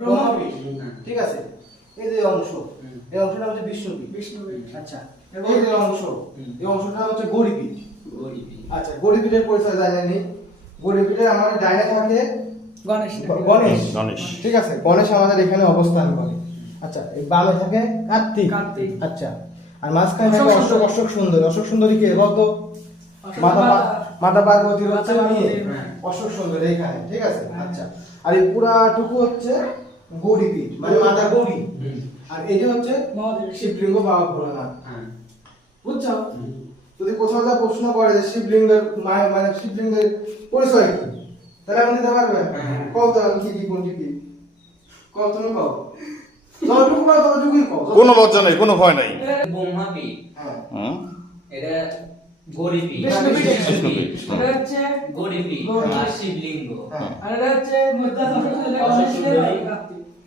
ব্রহ্মপীঠ, ঠিক আছে। এই যে অংশ, এই অংশটা হচ্ছে বিষ্ণুপীঠ। আচ্ছা, এই যে অংশ, এই অংশটা হচ্ছে গৌরীপীঠ। আচ্ছা, গৌরীপীঠের পরিচয় জানেননি। গৌরীপীঠে আমাদের ডাইনে থাকে গণেশ, ঠিক আছে। গণেশ আমাদের এখানে অবস্থান করে। আচ্ছা, এই বামে থাকে কার্তিক। আচ্ছা, আর মাঝখানে থাকে অশোক সুন্দরী। অশোক সুন্দরী কে বলতো? মাতা পার্বতীর হচ্ছে মেয়ে অশোক সুন্দরী এখানে, ঠিক আছে। আচ্ছা, আর এই পুরাটুকু হচ্ছে গৌরীপীঠ, মানে মাতা গৌরী। আর এটা হচ্ছে শিবলিঙ্গ বাবা ভোলানাথ। বুঝছো? যদি কোথাও যা প্রশ্ন করে যে শিবলিঙ্গের মানে শিবলিঙ্গের পরিচয় কি, তাহলে আপনি দিতে পারবেন? কও তো কি কি কোনটি কি, কও তুমি কও। যতটুকু পাও ততটুকুই কও। কোনো লজ্জা নেই, কোনো ভয় নাই। ব্রহ্মপীঠ, হুম, এটা গৌরীপীঠ, এটা হচ্ছে গৌরীপীঠ আর শিবলিঙ্গ, আর এটা হচ্ছে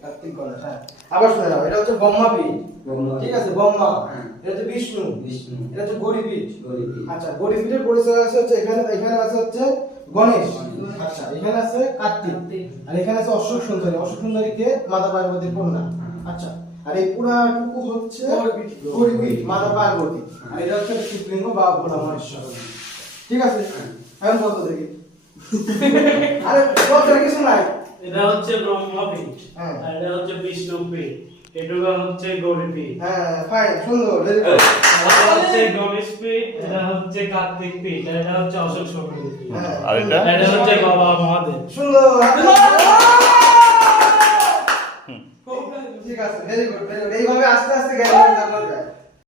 কার্তিক গণেশ। হ্যাঁ, আবার শুনে নাও, এটা হচ্ছে ব্রহ্মপীঠ, ঠিক আছে। ব্রহ্মা, এটা হচ্ছে বিষ্ণু, এটা হচ্ছে গৌরীপীঠ। আচ্ছা, গৌরীপীঠের পরিচয় আছে হচ্ছে এখানে আছে হচ্ছে গণেশ। আচ্ছা, এখানে আছে কার্তিক, আর এখানে আছে অশোক সুন্দরী। অশোক সুন্দরী কে? মাতা পার্বতীর কন্যা। আচ্ছা, আর এই পুরাটুকু হচ্ছে গৌরীপীঠ, মাতা পার্বতী। আর এটা হচ্ছে শিবলিঙ্গ বা ভোলা মহেশ্বর, ঠিক আছে। এখন কত দেখি আরে বলতে কিছু নাই। এটা হচ্ছে ব্রহ্মপীঠ, আর এটা হচ্ছে বিষ্ণুপীঠ, এটা হচ্ছে গৌরীপীঠ। হ্যাঁ, ফাইন, সুন্দর, ভেরি গুড। এটা হচ্ছে গণেশপীঠ, এটা হচ্ছে কার্তিক পীঠ, আর এটা হচ্ছে অশোক সুন্দরী পীঠ। আর এটা এটা হচ্ছে বাবা মহাদেব। সুন্দর, ঠিক আছে, ভেরি গুড। এইভাবে আস্তে আস্তে জ্ঞান অর্জন করা যায়।